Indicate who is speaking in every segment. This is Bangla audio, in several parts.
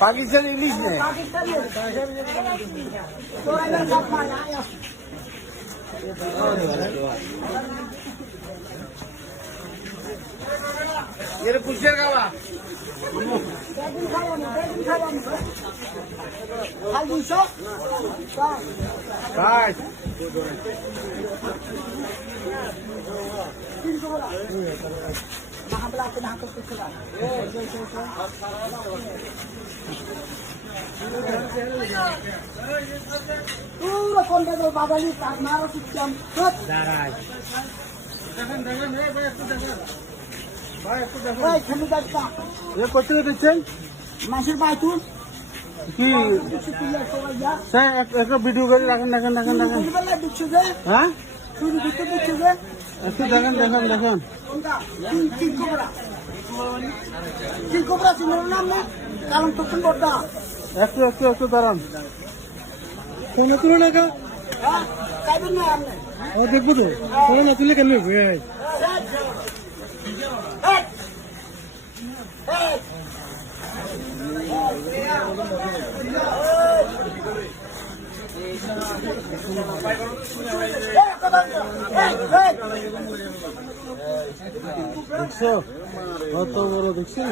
Speaker 1: পাকিস্তান ইলিশ নেই। এর কুশের খাওয়া।
Speaker 2: পুরো কোনটা বাবালি তার মারো সিস্টেম
Speaker 1: দাঁড়াই
Speaker 2: ওই খেলে যাচ্ছা
Speaker 1: এ করতে দিচ্ছেন?
Speaker 2: মাসের বাইতুল
Speaker 1: কি? স্যার একটা ভিডিও করে রাখেন
Speaker 2: দিচ্ছে যে
Speaker 1: হ্যাঁ? একটু দেখেন দেখেন দেখেন। একটু একটু একটু দাঁড়ান। ফোন তুলে না
Speaker 2: হ্যাঁ?
Speaker 1: দেখব তো। ফোন না তুলে কেন দেখছ। কত বড় দেখছেন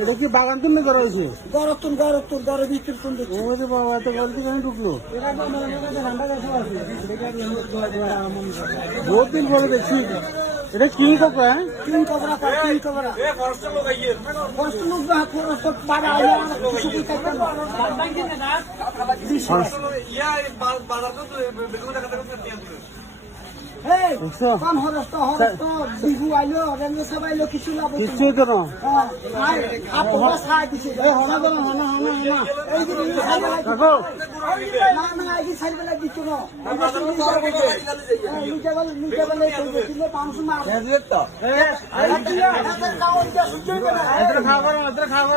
Speaker 1: এটা কি বাগান তুমি করা হয়েছে
Speaker 2: গরতুন গরতুন গর কোন দিচ্ছে
Speaker 1: ওরে বাবা এত গলতি কেন ঢুকলো বহুত দিন পরে দেখছি এটা কি কাকা
Speaker 2: কিং কোবরা কর তিন কোবরা ফরেস্ট লোক না ফরেস্ট পাড়া আইয়ে কিছু কি এই
Speaker 1: দেখছ
Speaker 2: কোন হরস্ত হরস্ত বিহু আইলো রেঞ্জে সব আইলো কিছু
Speaker 1: তো না
Speaker 2: হ্যাঁ
Speaker 1: খাওয়া খাওয়া